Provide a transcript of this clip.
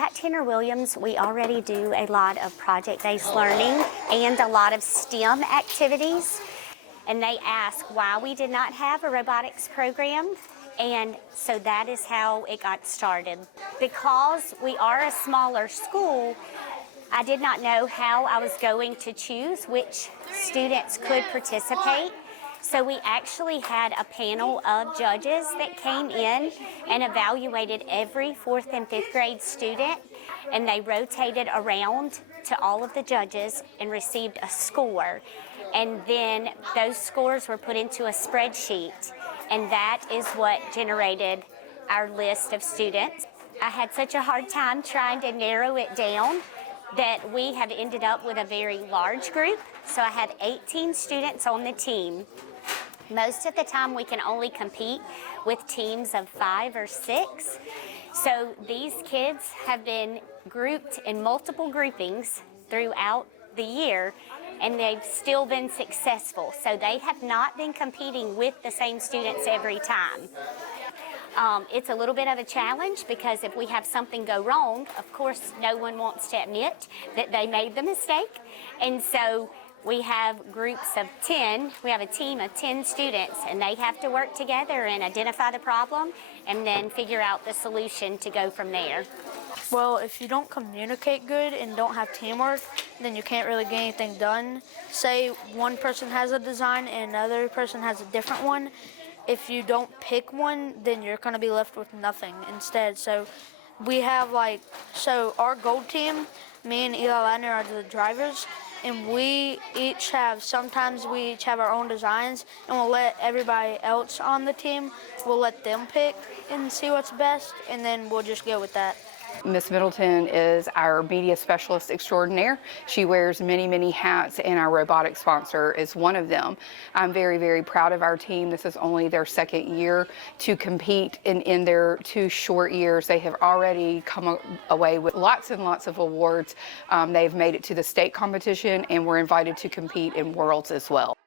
At Tanner Williams, we already do a lot of project-based learning and a lot of STEM activities. And they ask why we did not have a robotics program. And so that is how it got started. Because we are a smaller school, I did not know how I was going to choose which students could participate. So we actually had a panel of judges that came in and evaluated every 4th and 5th grade student, and they rotated around to all of the judges and received a score. And then those scores were put into a spreadsheet, and that is what generated our list of students. I had such a hard time trying to narrow it down that we have ended up with a very large group. So I have 18 students on the team. Most of the time we can only compete with teams of 5 or 6. So these kids have been grouped in multiple groupings throughout the year, and they've still been successful. So they have not been competing with the same students every time. It's a little bit of a challenge because if we have something go wrong, of course, no one wants to admit that they made the mistake. And so we have groups of 10, we have a team of 10 students, and they have to work together and identify the problem and then figure out the solution to go from there. Well, if you don't communicate good and don't have teamwork, then you can't really get anything done. Say one person has a design and another person has a different one. If you don't pick one, then you're going to be left with nothing instead. So we have our gold team, me and Eli Ladner are the drivers, and sometimes we each have our own designs, and we'll let everybody else on the team, we'll let them pick and see what's best, and then we'll just go with that. Miss Middleton is our media specialist extraordinaire. She wears many, many hats, and our robotic sponsor is one of them. I'm very, very proud of our team. This is only their 2nd year to compete, and in their 2 short years, they have already come away with lots and lots of awards. They've made it to the state competition, and were invited to compete in Worlds as well.